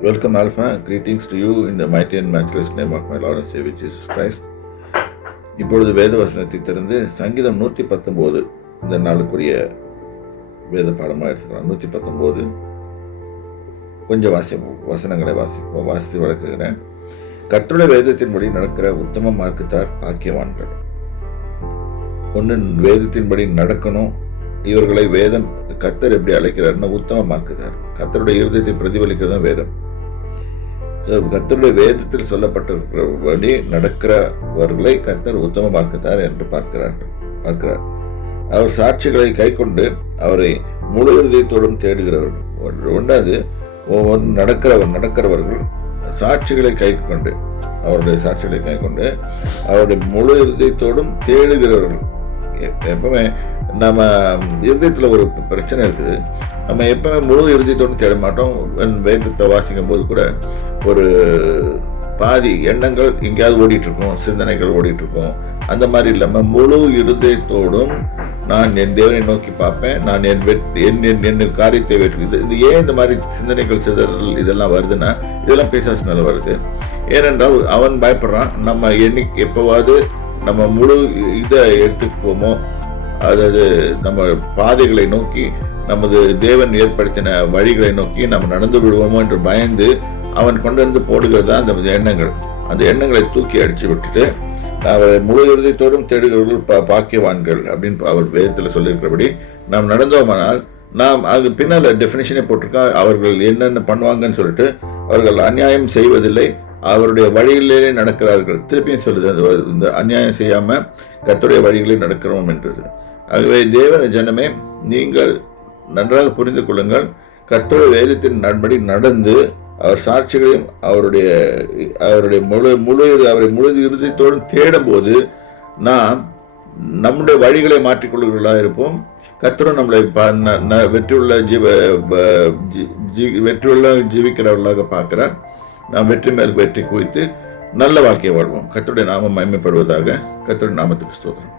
Welcome, Alpha. Greetings to you in the mighty and matchless name of my Lord and Savior Jesus Christ. இப்பொழுது வேத வசனத்தை திறந்து சங்கீதம் 119 இந்த நாளுக்குரிய வேத பாடமாக எடுத்துக்கலாம். 119 கொஞ்சம் வசனங்களை வாசித்து வழக்குகிறேன். கர்த்தருடைய வேதத்தின்படி நடக்கிற உத்தம மார்க்கத்தார் பாக்கியவான்கள். ஒன்று, வேதத்தின்படி நடக்கணும். இவர்களை வேதம் கர்த்தர் எப்படி அழைக்கிறாருன்னா உத்தம மார்க்கத்தார். கர்த்தருடைய இருதயத்தை பிரதிபலிக்கிறது தான் வேதம். கர்த்தருடைய வேதத்தில் சொல்லப்பட்டிருக்கிறபடி நடக்கிறவர்களை கர்த்தர் உத்தம மார்க்கத்தார் என்று பார்க்கிறார். அவர் சாட்சிகளை கை கொண்டு அவரை முழு இருதயத்தோடும் தேடுகிறவர்கள். ஒன்றாவது, நடக்கிறவர்கள் சாட்சிகளை கை கொண்டு அவருடைய முழு இருதயத்தோடும் தேடுகிறவர்கள். எப்பவுமே நம்ம இருதயத்தில் ஒரு பிரச்சனை இருக்குது. நம்ம எப்பவுமே முழு இருதயத்தோடு தேட மாட்டோம். வேதத்தை வாசிக்கும் போது கூட ஒரு பாதி எண்ணங்கள் எங்கேயாவது ஓடிட்டுருக்கோம், சிந்தனைகள் ஓடிட்டுருக்கோம். அந்த மாதிரி இல்லாமல் முழு இருதயத்தோடும் நான் என் தேவனை நோக்கி பார்ப்பேன், நான் என் காரியத்தை வெற்றி. இது ஏன் இந்த மாதிரி சிந்தனைகள் சிதறல் இதெல்லாம் வருதுன்னா, இதெல்லாம் பிசாசுனால வருது. ஏனென்றால் அவன் பயப்படுறான், நம்ம எப்போவாவது நம்ம முழு இதை எடுத்துக்குவோமோ, அதாவது நம்ம பாதைகளை நோக்கி, நமது தேவன் ஏற்படுத்தின வழிகளை நோக்கி நம்ம நடந்து விடுவோமோ என்று பயந்து அவன் கொண்டு வந்து போடுகிறது தான் அந்த எண்ணங்கள். அந்த எண்ணங்களை தூக்கி அடித்து விட்டுட்டு அவர் முழு இருதயத்தோடும் தேடுகிறவர்கள் பாக்கியவான்கள் அப்படின்னு அவர் வேதத்தில் சொல்லியிருக்கிறபடி நாம் நடந்தோமானால், நாம் அது பின்னால் டெஃபினேஷனே போட்டிருக்கா. அவர்கள் என்னென்ன பண்ணுவாங்கன்னு சொல்லிட்டு, அவர்கள் அநியாயம் செய்வதில்லை, அவருடைய வழிகளிலே நடக்கிறார்கள். திருப்பியும் சொல்லுது, இந்த அநியாயம் செய்யாமல் கர்த்தருடைய வழிகளில் நடக்கிறோம் என்றது. ஆகவே தேவ ஜனமே, நீங்கள் நன்றாக புரிந்து கொள்ளுங்கள். கர்த்தருடைய வேதத்தின் நண்படி நடந்து அவர் சாட்சிகளையும் அவருடைய முழு இருதயத்தோடு தேடும் போது நாம் நம்முடைய வழிகளை மாற்றிக்கொள்கிறவர்களாக இருப்போம். கர்த்தரும் நம்மளை வெற்றியுள்ள ஜீவிக்கிறவர்களாக பார்க்கிறார். நாம் வெற்றி மேல் வெற்றி குவித்து நல்ல வாழ்க்கையை வாழ்வோம். கர்த்தருடைய நாமம் மகிமைப்படுவதாக. கர்த்தருடைய நாமத்துக்கு ஸ்தோத்திரம்.